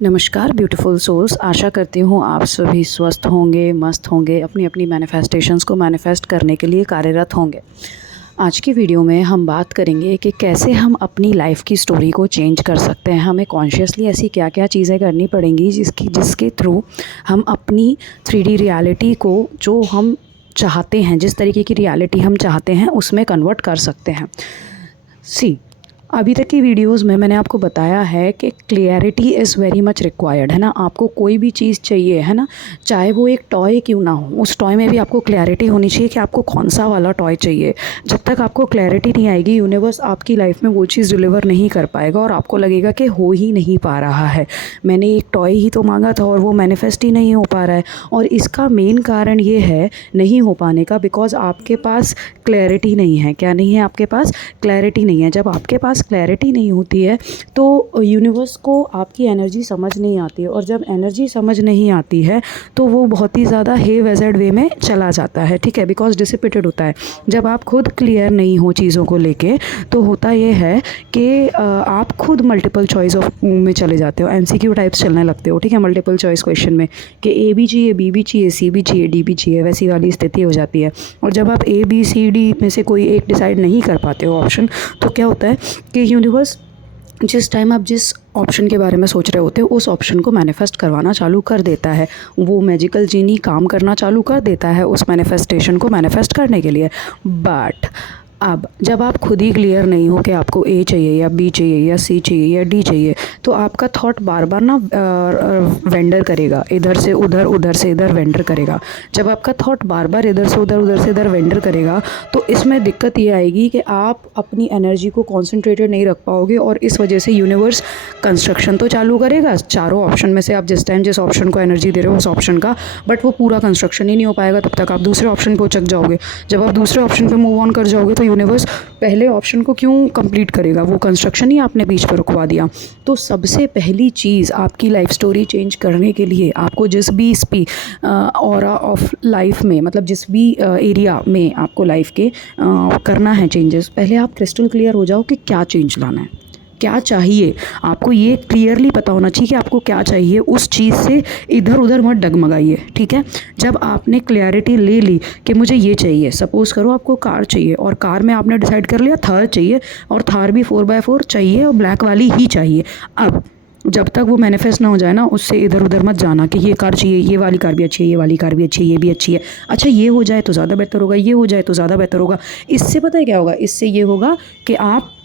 नमस्कार beautiful souls. आशा करती हूँ आप सभी स्वस्थ होंगे, मस्त होंगे, अपनी अपनी मैनिफेस्टेशंस को मैनिफेस्ट करने के लिए कार्यरत होंगे। आज की वीडियो में हम बात करेंगे कि कैसे हम अपनी लाइफ की स्टोरी को चेंज कर सकते हैं। हमें कॉन्शियसली ऐसी क्या क्या चीज़ें करनी पड़ेंगी जिसके थ्रू हम अपनी 3D रियलिटी को, जो हम चाहते हैं, जिस तरीके की रियलिटी हम चाहते हैं, उसमें कन्वर्ट कर सकते हैं। अभी तक की वीडियोस में मैंने आपको बताया है कि clarity is very much required, है ना। आपको कोई भी चीज़ चाहिए, है ना, चाहे वो एक टॉय क्यों ना हो, उस टॉय में भी आपको क्लैरिटी होनी चाहिए कि आपको कौन सा वाला टॉय चाहिए। जब तक आपको क्लैरिटी नहीं आएगी, यूनिवर्स आपकी लाइफ में वो चीज़ डिलीवर नहीं कर पाएगा और आपको लगेगा कि हो ही नहीं पा रहा है। मैंने एक टॉय ही तो मांगा था और वो मैनिफेस्ट ही नहीं हो पा रहा है। और इसका मेन कारण ये है नहीं हो पाने का, बिकॉज आपके पास क्लैरिटी नहीं है। क्या नहीं है आपके पास? क्लैरिटी नहीं है। जब आपके पास क्लैरिटी नहीं होती है तो यूनिवर्स को आपकी एनर्जी समझ नहीं आती है, और जब एनर्जी समझ नहीं आती है तो वो बहुत ही ज़्यादा हे वेज़र्ड वे में चला जाता है, ठीक है, बिकॉज डिसिपेटेड होता है। जब आप खुद क्लियर नहीं हो चीज़ों को लेके तो होता ये है कि आप खुद मल्टीपल चॉइस ऑफ में चले जाते हो, MCQ टाइप्स चलने लगते हो, ठीक है, मल्टीपल चॉइस क्वेश्चन में कि A भी चाहिए, B भी चाहिए, C भी चाहिए, D भी चाहिए, वैसी वाली स्थिति हो जाती है। और जब आप A B C D में से कोई एक डिसाइड नहीं कर पाते हो ऑप्शन, तो क्या होता है कि यूनिवर्स जिस टाइम आप जिस ऑप्शन के बारे में सोच रहे होते हो उस ऑप्शन को मैनिफेस्ट करवाना चालू कर देता है। वो मैजिकल जीनी काम करना चालू कर देता है उस मैनिफेस्टेशन को मैनिफेस्ट करने के लिए। बट अब जब आप खुद ही क्लियर नहीं हो कि आपको A चाहिए या B चाहिए या C चाहिए या D चाहिए, तो आपका थॉट बार बार ना वेंडर करेगा, इधर से उधर, उधर से इधर वेंडर करेगा। जब आपका थॉट बार बार इधर से उधर, उधर से इधर वेंडर करेगा तो इसमें दिक्कत ये आएगी कि आप अपनी एनर्जी को कॉन्सेंट्रेटेड नहीं रख पाओगे, और इस वजह से यूनिवर्स कंस्ट्रक्शन तो चालू करेगा चारों ऑप्शन में से। आप जिस टाइम जिस ऑप्शन को एनर्जी दे रहे हो उस ऑप्शन का, बट वो पूरा कंस्ट्रक्शन ही नहीं हो पाएगा। तब तक आप दूसरे ऑप्शन पर उचक जाओगे। जब आप दूसरे ऑप्शन पर मूव ऑन कर जाओगे तो यूनिवर्स पहले ऑप्शन को क्यों कंप्लीट करेगा? वो कंस्ट्रक्शन ही आपने बीच पर रुकवा दिया। तो सबसे पहली चीज़ आपकी लाइफ स्टोरी चेंज करने के लिए आपको जिस भी ऑरा ऑफ लाइफ में, मतलब जिस भी एरिया में आपको लाइफ के करना है चेंजेस, पहले आप क्रिस्टल क्लियर हो जाओ कि क्या चेंज लाना है, क्या चाहिए। आपको ये क्लियरली पता होना चाहिए कि आपको क्या चाहिए। उस चीज़ से इधर उधर मत डगमगाइए, ठीक है। जब आपने क्लैरिटी ले ली कि मुझे ये चाहिए, सपोज़ करो आपको कार चाहिए और कार में आपने डिसाइड कर लिया थार चाहिए, और थार भी 4x4 चाहिए और ब्लैक वाली ही चाहिए। अब जब तक वो मैनिफेस्ट ना हो जाए ना, उससे इधर उधर मत जाना कि ये कार चाहिए, ये वाली कार भी अच्छी है, ये वाली कार भी अच्छी है, ये भी अच्छी है, अच्छा ये हो जाए तो ज़्यादा बेहतर होगा, ये हो जाए तो ज़्यादा बेहतर होगा। इससे पता है क्या होगा? इससे ये होगा कि आप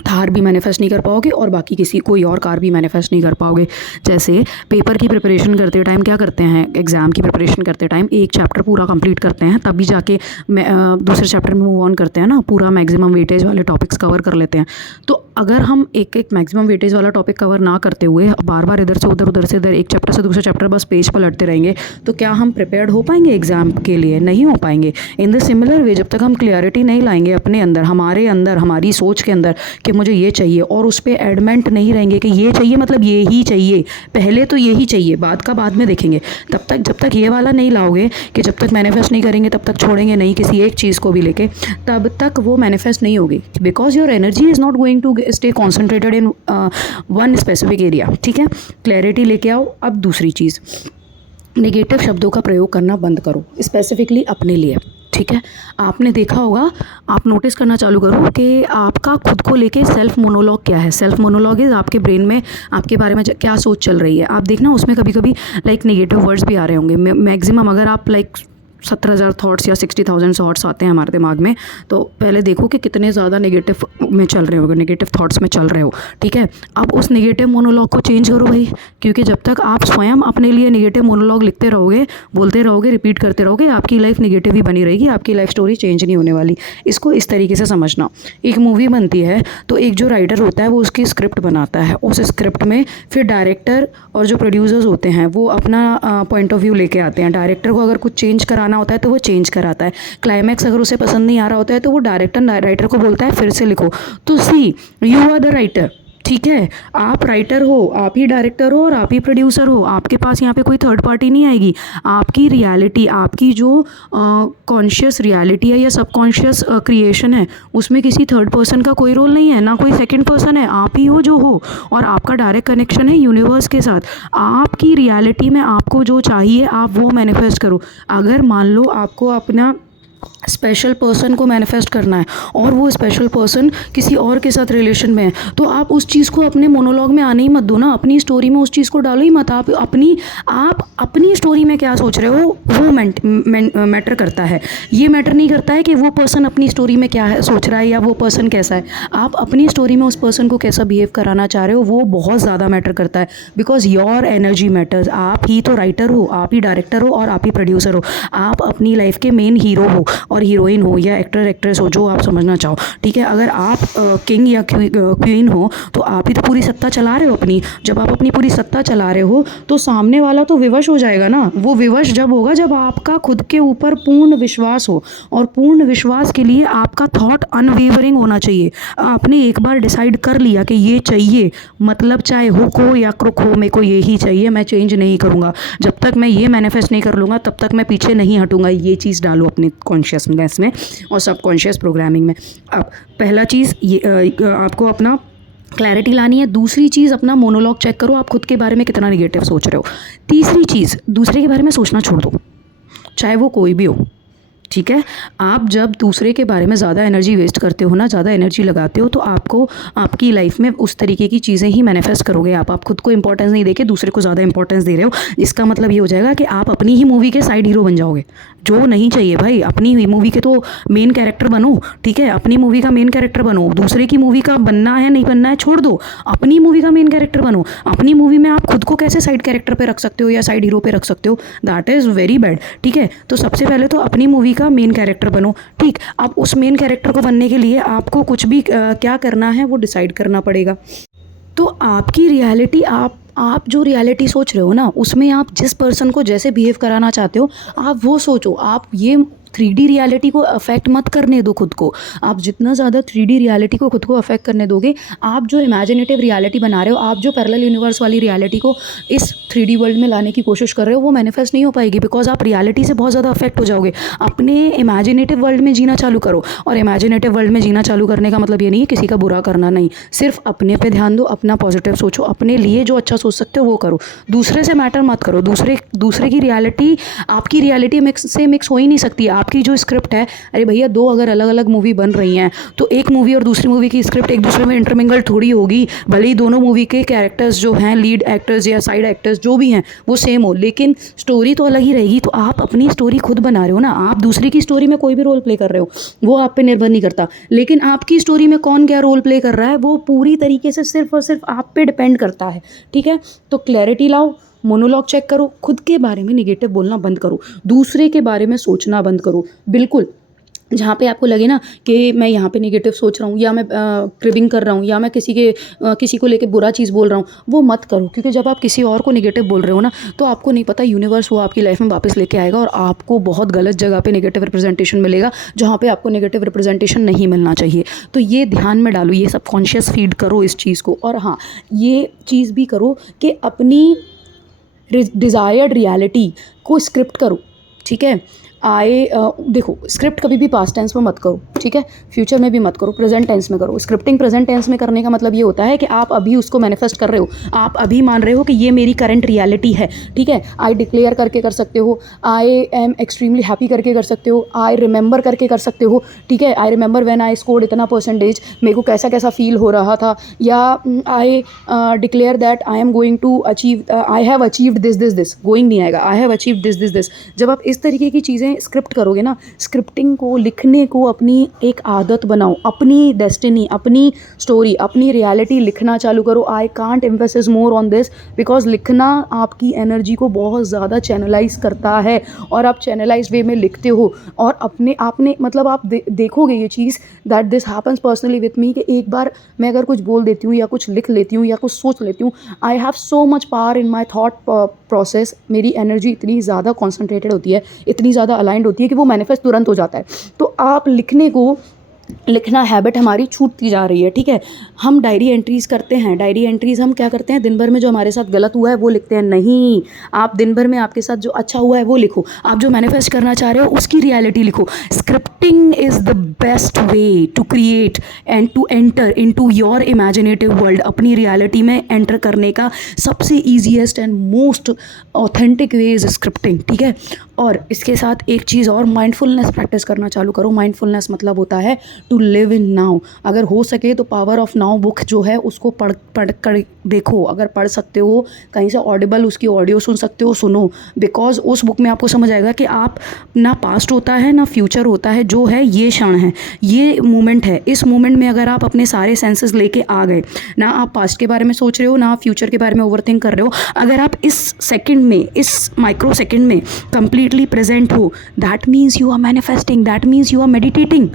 थार भी मैनिफेस्ट नहीं कर पाओगे और बाकी कोई और कार भी मैनिफेस्ट नहीं कर पाओगे। जैसे पेपर की प्रिपरेशन करते टाइम क्या करते हैं, एग्ज़ाम की प्रिपरेशन करते टाइम एक चैप्टर पूरा कंप्लीट करते हैं, तभी जाके दूसरे चैप्टर में मूव ऑन करते हैं ना, पूरा मैक्सिमम वेटेज वाले टॉपिक्स कवर कर लेते हैं। तो अगर हम एक एक मैक्सिमम वेटेज वाला टॉपिक कवर ना करते हुए बार बार इधर से उधर, उधर से इधर, एक चैप्टर से दूसरे चैप्टर बस पेज पर लटते रहेंगे, तो क्या हम प्रिपेयर्ड हो पाएंगे एग्ज़ाम के लिए? नहीं हो पाएंगे। इन द सिमिलर वे, जब तक हम क्लियरिटी नहीं लाएंगे अपने अंदर, हमारे अंदर, हमारी सोच के अंदर कि मुझे ये चाहिए, और उस पर एडमेंट नहीं रहेंगे कि ये चाहिए मतलब ये ही चाहिए, पहले तो ये ही चाहिए, बाद का बाद में देखेंगे, तब तक जब तक ये वाला नहीं लाओगे कि जब तक मैनिफेस्ट नहीं करेंगे तब तक छोड़ेंगे नहीं किसी एक चीज़ को भी लेके, तब तक वो मैनिफेस्ट नहीं होगी। Because your energy is not going to stay concentrated in one specific area, ठीक है। क्लैरिटी लेके आओ। अब दूसरी चीज़, नेगेटिव शब्दों का प्रयोग करना बंद करो, स्पेसिफिकली अपने लिए, ठीक है। आपने देखा होगा, आप नोटिस करना चालू करो कि आपका खुद को लेके सेल्फ मोनोलॉग क्या है। सेल्फ मोनोलॉग इज़ आपके ब्रेन में आपके बारे में क्या सोच चल रही है। आप देखना उसमें कभी कभी लाइक नेगेटिव वर्ड्स भी आ रहे होंगे। मैक्सिमम अगर आप लाइक 70,000 थॉट्स या 60,000 थॉट्स आते हैं हमारे दिमाग में, तो पहले देखो कि कितने ज़्यादा नेगेटिव में चल रहे हो, नेगेटिव थॉट्स में चल रहे हो, ठीक है। अब उस नेगेटिव मोनोलॉग को चेंज करो भाई, क्योंकि जब तक आप स्वयं अपने लिए नेगेटिव मोनोलॉग लिखते रहोगे, बोलते रहोगे, रिपीट करते रहोगे, आपकी लाइफ नेगेटिव ही बनी रहेगी, आपकी लाइफ स्टोरी चेंज नहीं होने वाली। इसको इस तरीके से समझना, एक मूवी बनती है तो एक जो राइटर होता है वो उसकी स्क्रिप्ट बनाता है, उस स्क्रिप्ट में फिर डायरेक्टर और जो प्रोड्यूसर्स होते हैं वो अपना पॉइंट ऑफ व्यू लेके आते हैं। डायरेक्टर को अगर कुछ चेंज कराना होता है तो वो चेंज कराता है। क्लाइमैक्स अगर उसे पसंद नहीं आ रहा होता है तो वो डायरेक्टर राइटर को बोलता है फिर से लिखो। तो सी, यू आर द राइटर, ठीक है, आप राइटर हो, आप ही डायरेक्टर हो और आप ही प्रोड्यूसर हो, आपके पास यहाँ पे कोई थर्ड पार्टी नहीं आएगी। आपकी रियलिटी, आपकी जो कॉन्शियस रियलिटी है या सबकॉन्शियस क्रिएशन है, उसमें किसी थर्ड पर्सन का कोई रोल नहीं है, ना कोई सेकंड पर्सन है, आप ही हो जो हो। और आपका डायरेक्ट कनेक्शन है यूनिवर्स के साथ। आपकी रियलिटी में आपको जो चाहिए आप वो मैनिफेस्ट करो। अगर मान लो आपको अपना स्पेशल पर्सन को मैनिफेस्ट करना है और वो स्पेशल पर्सन किसी और के साथ रिलेशन में है, तो आप उस चीज़ को अपने मोनोलॉग में आने ही मत दो ना, अपनी स्टोरी में उस चीज़ को डालो ही मत। आप अपनी स्टोरी में क्या सोच रहे हो वो मैटर करता है। ये मैटर नहीं करता है कि वो पर्सन अपनी स्टोरी में क्या है सोच रहा है या वो पर्सन कैसा है। आप अपनी स्टोरी में उस पर्सन को कैसा बिहेव कराना चाह रहे हो वो बहुत ज़्यादा मैटर करता है, बिकॉज योर एनर्जी मैटर्स। आप ही तो राइटर हो, आप ही डायरेक्टर हो और आप ही प्रोड्यूसर हो। आप अपनी लाइफ के मेन हीरो हो और हीरोइन हो या एक्टर एक्ट्रेस हो, जो आप समझना चाहो, ठीक है। अगर आप किंग या क्वीन हो तो आप ही तो पूरी सत्ता चला रहे हो अपनी। जब आप अपनी पूरी सत्ता चला रहे हो तो सामने वाला तो विवश हो जाएगा ना। वो विवश जब होगा जब आपका खुद के ऊपर पूर्ण विश्वास हो, और पूर्ण विश्वास के लिए आपका थॉट अनवेवरिंग होना चाहिए। आपने एक बार डिसाइड कर लिया कि ये चाहिए, मतलब चाहे हुक हो या क्रुक हो, मेरे को ये ही चाहिए, मैं चेंज नहीं करूँगा। जब तक मैं ये मैनिफेस्ट नहीं कर लूँगा तब तक मैं पीछे नहीं हटूँगा। ये चीज़ डालो अपने कॉन्शियसनेस में और सबकॉन्शियस प्रोग्रामिंग में। अब पहला चीज़ ये आपको अपना क्लैरिटी लानी है। दूसरी चीज़ अपना मोनोलॉग चेक करो, आप खुद के बारे में कितना निगेटिव सोच रहे हो। तीसरी चीज़, दूसरे के बारे में सोचना छोड़ दो, चाहे वो कोई भी हो, ठीक है। आप जब दूसरे के बारे में ज़्यादा एनर्जी वेस्ट करते हो ना, ज़्यादा एनर्जी लगाते हो, तो आपको आपकी लाइफ में उस तरीके की चीज़ें ही मैनिफेस्ट करोगे। आप खुद को इंपॉर्टेंस नहीं देके दूसरे को ज़्यादा इंपॉर्टेंस दे रहे हो। इसका मतलब ये हो जाएगा कि आप अपनी ही मूवी के साइड हीरो बन जाओगे, जो नहीं चाहिए भाई। अपनी मूवी के तो मेन कैरेक्टर बनो, ठीक है। अपनी मूवी का मेन कैरेक्टर बनो। दूसरे की मूवी का बनना है नहीं बनना है छोड़ दो, अपनी मूवी का मेन कैरेक्टर बनो। अपनी मूवी में आप खुद को कैसे साइड कैरेक्टर पे रख सकते हो या साइड हीरो पे रख सकते हो, दैट इज़ वेरी बैड, ठीक है। तो सबसे पहले तो अपनी मूवी का मेन कैरेक्टर बनो, ठीक। अब उस मेन कैरेक्टर को बनने के लिए आपको कुछ भी क्या करना है वो डिसाइड करना पड़ेगा। तो आपकी रियलिटी, आप जो रियलिटी सोच रहे हो ना, उसमें आप जिस पर्सन को जैसे बिहेव कराना चाहते हो आप वो सोचो। आप ये 3D रियलिटी को अफेक्ट मत करने दो खुद को। आप जितना ज़्यादा 3D रियलिटी को खुद को अफेक्ट करने दोगे, आप जो इमेजिनेटिव रियलिटी बना रहे हो, आप जो पैरेलल यूनिवर्स वाली रियलिटी को इस 3D वर्ल्ड में लाने की कोशिश कर रहे हो, वो मैनिफेस्ट नहीं हो पाएगी, बिकॉज आप रियलिटी से बहुत ज़्यादा अफेक्ट हो जाओगे। अपने इमेजिनेटिव वर्ल्ड में जीना चालू करो। और इमेजिनेटिव वर्ल्ड में जीना चालू करने का मतलब ये नहीं है किसी का बुरा करना, नहीं। सिर्फ अपने पे ध्यान दो, अपना पॉजिटिव सोचो, अपने लिए जो अच्छा सोच सकते हो वो करो। दूसरे से मैटर मत करो। दूसरे की रियलिटी आपकी रियलिटी मिक्स हो ही नहीं सकती। आपकी जो स्क्रिप्ट है, अरे भैया, दो अगर अलग अलग मूवी बन रही हैं तो एक मूवी और दूसरी मूवी की स्क्रिप्ट एक दूसरे में इंटरमिंगल थोड़ी होगी। भले ही दोनों मूवी के कैरेक्टर्स जो हैं, लीड एक्टर्स या साइड एक्टर्स जो भी हैं, वो सेम हो, लेकिन स्टोरी तो अलग ही रहेगी। तो आप अपनी स्टोरी खुद बना रहे हो ना। आप दूसरी की स्टोरी में कोई भी रोल प्ले कर रहे हो, वो आप पे निर्भर नहीं करता। लेकिन आपकी स्टोरी में कौन क्या रोल प्ले कर रहा है वो पूरी तरीके से सिर्फ और सिर्फ आप पे डिपेंड करता है, ठीक है। तो क्लैरिटी लाओ, मोनोलॉग चेक करो, खुद के बारे में निगेटिव बोलना बंद करो, दूसरे के बारे में सोचना बंद करो। बिल्कुल जहाँ पे आपको लगे ना कि मैं यहाँ पे नेगेटिव सोच रहा हूँ, या मैं क्रिबिंग कर रहा हूँ, या मैं किसी को लेके बुरा चीज़ बोल रहा हूँ, वो मत करो। क्योंकि जब आप किसी और को नेगेटिव बोल रहे हो ना, तो आपको नहीं पता यूनिवर्स वो आपकी लाइफ में वापस लेके आएगा और आपको बहुत गलत जगह पे नेगेटिव रिप्रेजेंटेशन मिलेगा, जहाँ पे आपको नेगेटिव रिप्रेजेंटेशन नहीं मिलना चाहिए। तो ये ध्यान में डालो, ये सबकॉन्शियस फीड करो इस चीज़ को। और हाँ, ये चीज़ भी करो कि अपनी डिज़ायर्ड रियलिटी को स्क्रिप्ट करो, ठीक है। देखो, स्क्रिप्ट कभी भी पास्ट टेंस में मत करो, ठीक है। फ्यूचर में भी मत करो, प्रेजेंट टेंस में करो। स्क्रिप्टिंग प्रेजेंट टेंस में करने का मतलब ये होता है कि आप अभी उसको मैनिफेस्ट कर रहे हो, आप अभी मान रहे हो कि ये मेरी करंट रियलिटी है, ठीक है। आई डिक्लेयर करके कर सकते हो, आई एम एक्सट्रीमली हैप्पी करके कर सकते हो, आई रिमेंबर करके कर सकते हो, ठीक है। I remember when I scored इतना परसेंटेज, मेरे को कैसा कैसा फील हो रहा था। या I declare that I am going to achieve, I have achieved this, going नहीं आएगा, आई हैव अचीव्ड दिस। जब आप इस तरीके की चीज़ें स्क्रिप्ट करोगे ना, स्क्रिप्टिंग को, लिखने को अपनी एक आदत बनाओ। अपनी डेस्टिनी, अपनी स्टोरी, अपनी रियलिटी लिखना चालू करो। I can't emphasis more on this, because लिखना आपकी एनर्जी को बहुत ज़्यादा चैनलाइज करता है, और आप चैनलाइज वे में लिखते हो। और आपने मतलब आप देखोगे ये चीज़, that this happens personally with me, कि एक बार मैं अगर कुछ बोल देती हूँ या कुछ लिख लेती हूँ या कुछ सोच लेती हूँ, I have so much power in my thought process. मेरी एनर्जी इतनी ज़्यादा कॉन्सेंट्रेटेड होती है, इतनी ज़्यादा अलाइंड होती है कि वो मैनिफेस्ट तुरंत हो जाता है। तो आप लिखने को लिखना हैबिट हमारी छूटती जा रही है, ठीक है। हम डायरी एंट्रीज़ करते हैं, डायरी एंट्रीज़ हम क्या करते हैं, दिन भर में जो हमारे साथ गलत हुआ है वो लिखते हैं। नहीं, आप दिन भर में आपके साथ जो अच्छा हुआ है वो लिखो, आप जो मैनिफेस्ट करना चाह रहे हो उसकी रियलिटी लिखो। Scripting is the best way to create and to enter into your imaginative world. अपनी रियलिटी में एंटर करने का सबसे easiest and most authentic way is scripting, ठीक है। और इसके साथ एक चीज़ और, माइंडफुलनेस प्रैक्टिस करना चालू करो। माइंडफुलनेस मतलब होता है टू लिव इन नाउ। अगर हो सके तो पावर ऑफ नाउ बुक जो है उसको पढ़ कर देखो। अगर पढ़ सकते हो, कहीं से ऑडिबल उसकी ऑडियो सुन सकते हो, सुनो। बिकॉज उस बुक में आपको समझ आएगा कि आप ना पास्ट होता है ना फ्यूचर होता है, जो है ये क्षण है, ये मोमेंट है। इस मोमेंट में अगर आप अपने सारे सेंसेस लेके आ गए, ना आप पास्ट के बारे में सोच रहे हो ना आप फ्यूचर के बारे में ओवरथिंक कर रहे हो, अगर आप इस सेकंड में, इस माइक्रो सेकंड में कंप्लीटली प्रेजेंट हो, that means you are manifesting, that means you are meditating.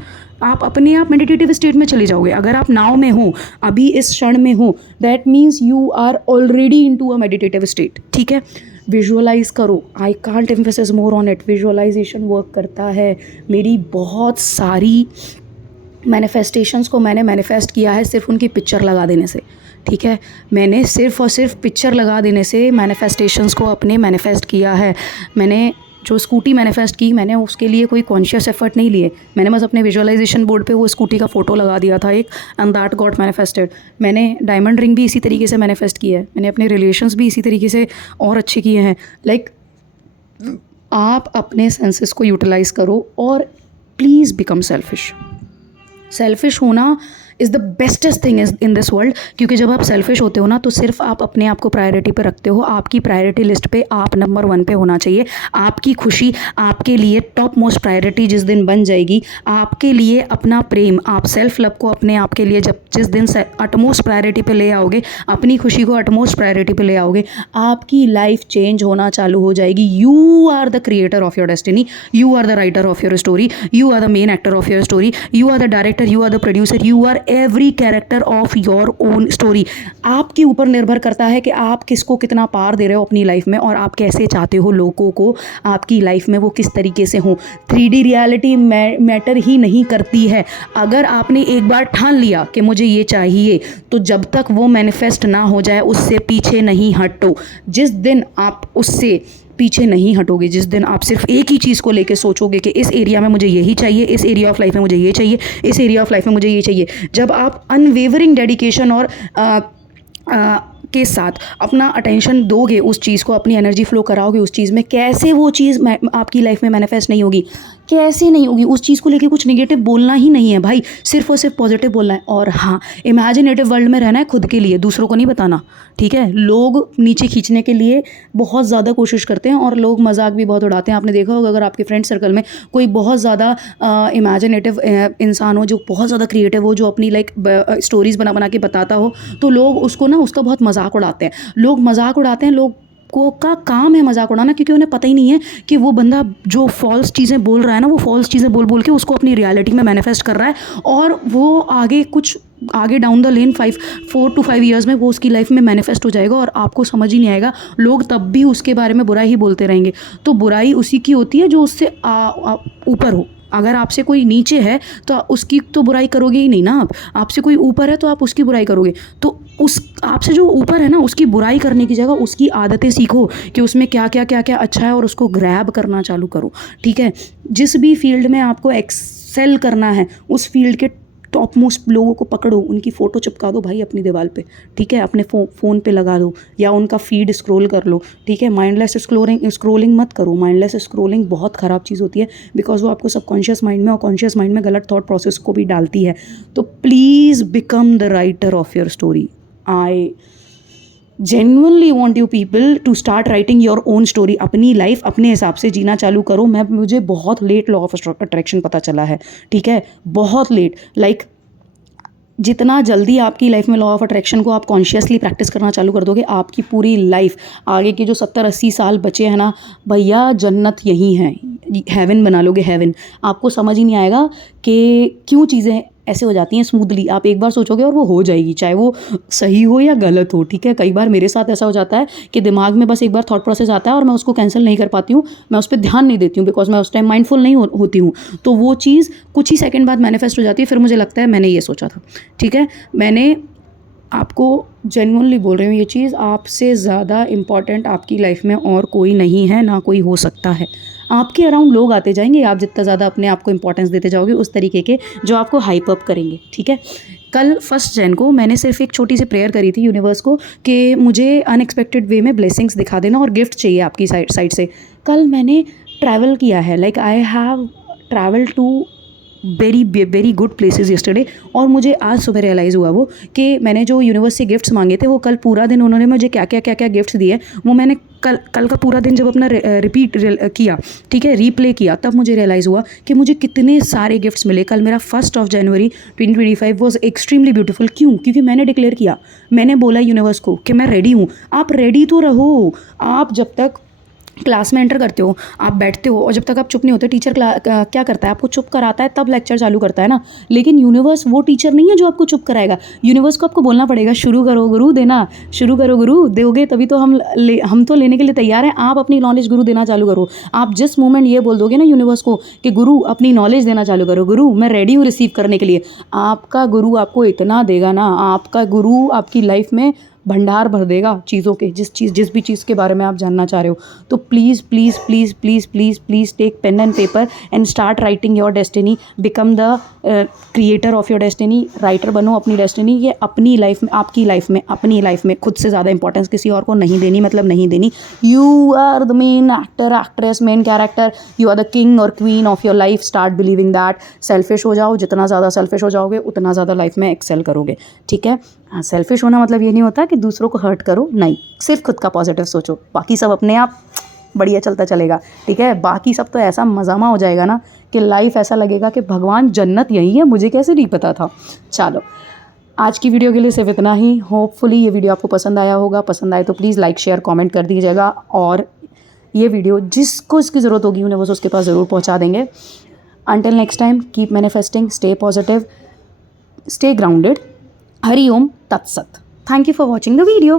आप अपने आप मेडिटेटिव स्टेट में चले जाओगे। अगर आप नाव में हो, अभी इस क्षण में हो, that means you are already into a meditative state, ठीक है। विजुअलाइज करो, I can't emphasize more on it. Visualization work करता है। मेरी बहुत सारी मैनिफेस्टेशंस को मैंने मैनिफेस्ट किया है सिर्फ उनकी पिक्चर लगा देने से, ठीक है। मैंने सिर्फ और सिर्फ पिक्चर लगा देने से मैनिफेस्टेशंस को अपने मैनिफेस्ट किया है। मैंने जो स्कूटी मैनिफेस्ट की, मैंने उसके लिए कोई कॉन्शियस एफर्ट नहीं लिए। मैंने बस अपने विजुअलाइजेशन बोर्ड पे वो स्कूटी का फ़ोटो लगा दिया था एक, एंड दैट गॉट मैनिफेस्टेड। मैंने डायमंड रिंग भी इसी तरीके से मैनिफेस्ट की है। मैंने अपने रिलेशंस भी इसी तरीके से और अच्छे किए हैं। लाइक आप अपने सेंसेस को यूटिलाइज़ करो और प्लीज़ बिकम सेल्फिश। सेल्फिश होना is the bestest thing is in this world. क्योंकि जब आप सेल्फिश होते हो ना, तो सिर्फ आप अपने आप को प्रायोरिटी पे रखते हो। आपकी प्रायोरिटी लिस्ट पे आप नंबर 1 पे होना चाहिए। आपकी खुशी आपके लिए टॉप मोस्ट प्रायोरिटी जिस दिन बन जाएगी, आपके लिए अपना प्रेम, आप सेल्फ लव को अपने आप के लिए जब जिस दिन अटमोस्ट प्रायोरिटी पे ले आओगे, अपनी खुशी को अटमोस्ट प्रायोरिटी पे ले आओगे, आपकी लाइफ चेंज होना चालू हो जाएगी। You are the creator of your destiny, you are the writer of your story, you are the main actor of your story, you are the director, you are the producer, you are every character of your own story. आपके ऊपर निर्भर करता है कि आप किसको कितना पार दे रहे हो अपनी लाइफ में, और आप कैसे चाहते हो लोगों को आपकी लाइफ में वो किस तरीके से हो। 3D रियलिटी मैटर ही नहीं करती है। अगर आपने एक बार ठान लिया कि मुझे ये चाहिए, तो जब तक वो मैनिफेस्ट ना हो जाए उससे पीछे नहीं हटो। जिस दिन आप उससे पीछे नहीं हटोगे, जिस दिन आप सिर्फ एक ही चीज़ को लेके सोचोगे कि इस एरिया में मुझे यही चाहिए, इस एरिया ऑफ लाइफ में मुझे ये चाहिए, इस एरिया ऑफ लाइफ में मुझे ये चाहिए, जब आप अनवेवरिंग डेडिकेशन और के साथ अपना अटेंशन दोगे उस चीज़ को, अपनी एनर्जी फ्लो कराओगे उस चीज़ में, कैसे वो चीज़ आपकी लाइफ में मैनिफेस्ट नहीं होगी, कैसे नहीं होगी। उस चीज़ को लेके कुछ नेगेटिव बोलना ही नहीं है भाई, सिर्फ और सिर्फ पॉजिटिव बोलना है। और हाँ, इमेजिनेटिव वर्ल्ड में रहना है खुद के लिए, दूसरों को नहीं बताना, ठीक है। लोग नीचे खींचने के लिए बहुत ज़्यादा कोशिश करते हैं और लोग मजाक भी बहुत उड़ाते हैं। आपने देखा होगा, अगर आपके फ्रेंड सर्कल में कोई बहुत ज़्यादा इमेजिनेटिव इंसान हो, जो बहुत ज़्यादा क्रिएटिव हो, जो अपनी लाइक स्टोरीज़ बना बना के बताता हो, तो लोग उसको ना, उसका बहुत मजाक उड़ाते हैं। लोग मजाक उड़ाते हैं, लोग का काम है मजाक उड़ाना, क्योंकि उन्हें पता ही नहीं है कि वो बंदा जो फॉल्स चीज़ें बोल रहा है ना, वो फॉल्स चीज़ें बोल बोल के उसको अपनी रियलिटी में मैनिफेस्ट कर रहा है, और वो आगे down the lane 4 to 5 years में वो उसकी लाइफ में मैनिफेस्ट हो जाएगा और आपको समझ ही नहीं आएगा। लोग तब भी उसके बारे में बुराई ही बोलते रहेंगे। तो बुराई उसी की होती है जो उससे ऊपर हो। अगर आपसे कोई नीचे है तो उसकी तो बुराई करोगे ही नहीं ना। आपसे कोई ऊपर है तो आप उसकी बुराई करोगे। तो उस आपसे जो ऊपर है ना, उसकी बुराई करने की जगह उसकी आदतें सीखो कि उसमें क्या क्या अच्छा है, और उसको ग्रैब करना चालू करो, ठीक है। जिस भी फील्ड में आपको एक्सेल करना है, उस फील्ड के टॉप मोस्ट लोगों को पकड़ो, उनकी फ़ोटो चिपका दो भाई अपनी दीवार पे, ठीक है। अपने फ़ोन पे लगा दो या उनका फीड स्क्रॉल कर लो, ठीक है। माइंडलेस स्क्रोलिंग मत करो। माइंडलेस स्क्रोलिंग बहुत ख़राब चीज़ होती है, बिकॉज वो आपको सबकॉन्शियस माइंड में और कॉन्शियस माइंड में गलत थॉट प्रोसेस को भी डालती है। तो please become the writer of your story. I genuinely want you people to start writing your own story. अपनी लाइफ अपने हिसाब से जीना चालू करो। मुझे बहुत लेट लॉ ऑफ अट्रैक्शन पता चला है, ठीक है, बहुत लेट। लाइक जितना जल्दी आपकी लाइफ में लॉ ऑफ अट्रैक्शन को आप कॉन्शियसली प्रैक्टिस करना चालू कर दोगे, आपकी पूरी लाइफ, आगे के जो 70-80 साल बचे हैं ना भैया, जन्नत यहीं है, हेवन बना लोगे, हेवन। आपको समझ ही नहीं आएगा कि क्यों चीज़ें ऐसे हो जाती हैं स्मूथली। आप एक बार सोचोगे और वो हो जाएगी, चाहे वो सही हो या गलत हो, ठीक है। कई बार मेरे साथ ऐसा हो जाता है कि दिमाग में बस एक बार थॉट प्रोसेस आता है और मैं उसको कैंसिल नहीं कर पाती हूँ, मैं उस पर ध्यान नहीं देती हूँ, बिकॉज मैं उस टाइम माइंडफुल नहीं होती हूँ। तो वो चीज़ कुछ ही सेकंड बाद मैनिफेस्ट हो जाती है, फिर मुझे लगता है मैंने ये सोचा था, ठीक है। मैंने आपको जेन्युइनली बोल रही हूँ, ये चीज़ आपसे ज़्यादा इम्पॉर्टेंट आपकी लाइफ में और कोई नहीं है, ना कोई हो सकता है। आपके अराउंड लोग आते जाएंगे, आप जितना ज़्यादा अपने आप को इंपॉर्टेंस देते जाओगे उस तरीके के, जो आपको हाइप अप करेंगे, ठीक है। कल 1 जैन को मैंने सिर्फ एक छोटी सी प्रेयर करी थी यूनिवर्स को कि मुझे अनएक्सपेक्टेड वे में ब्लेसिंग्स दिखा देना और गिफ्ट चाहिए आपकी साइड से। कल मैंने ट्रैवल किया है, like I have travel to very good places yesterday, और मुझे आज सुबह रियलाइज़ हुआ वो कि मैंने जो यूनिवर्स से गिफ्ट्स मांगे थे, वो कल पूरा दिन उन्होंने मुझे क्या क्या गिफ्ट्स दिए, वो मैंने कल का पूरा दिन जब अपना रिपीट किया, ठीक है, रीप्ले किया, तब मुझे रियलाइज़ हुआ कि मुझे कितने सारे गिफ्ट्स मिले। कल मेरा 1 जनवरी 2025 वॉज एक्सट्रीमली ब्यूटीफुल। क्यों? क्योंकि मैंने डिक्लेयर किया, मैंने बोला यूनिवर्स को कि मैं रेडी हूँ। आप रेडी तो रहो। आप जब तक क्लास में एंटर करते हो, आप बैठते हो, और जब तक आप चुप नहीं होते, टीचर क्या करता है, आपको चुप कराता है, तब लेक्चर चालू करता है ना। लेकिन यूनिवर्स वो टीचर नहीं है जो आपको चुप कराएगा। यूनिवर्स को आपको बोलना पड़ेगा, शुरू करो गुरु देना, शुरू करो गुरु, दोगे तभी तो हम तो लेने के लिए तैयार हैं। आप अपनी नॉलेज गुरु देना चालू करो। आप जिस मोमेंट ये बोल दोगे ना यूनिवर्स को कि गुरु अपनी नॉलेज देना चालू करो, गुरु मैं रेडी हूँ रिसीव करने के लिए, आपका गुरु आपको इतना देगा ना, आपका गुरु आपकी लाइफ में भंडार भर देगा चीज़ों के, जिस भी चीज़ के बारे में आप जानना चाह रहे हो। तो please please please please please please take pen and paper and start writing your destiny. Become the creator of your destiny. Writer बनो अपनी डेस्टिनी। ये अपनी लाइफ में, आपकी लाइफ में, अपनी लाइफ में खुद से ज़्यादा इंपॉर्टेंस किसी और को नहीं देनी, मतलब नहीं देनी। You are the main actor, actress, main character. You are the king or queen of your life. Start believing that. Selfish हो जाओ, जितना ज़्यादा सेल्फिश हो जाओगे उतना ज़्यादा लाइफ में एक्सेल करोगे, ठीक है। हाँ, सेल्फिश होना मतलब ये नहीं होता कि दूसरों को हर्ट करो, नहीं, सिर्फ खुद का पॉजिटिव सोचो, बाकी सब अपने आप बढ़िया चलता चलेगा, ठीक है। बाकी सब तो ऐसा मज़ामा हो जाएगा ना कि लाइफ ऐसा लगेगा कि भगवान जन्नत यही है, मुझे कैसे नहीं पता था। चलो, आज की वीडियो के लिए सिर्फ इतना ही। होपफुली ये वीडियो आपको पसंद आया होगा। पसंद आए तो प्लीज़ लाइक शेयर कॉमेंट कर दीजिएगा, और ये वीडियो जिसको इसकी ज़रूरत होगी उन्हें बस उसके पास ज़रूर पहुँचा देंगे। Until next time, keep manifesting, stay positive, stay grounded. Hari ओम तत्सत। Thank you for watching the video.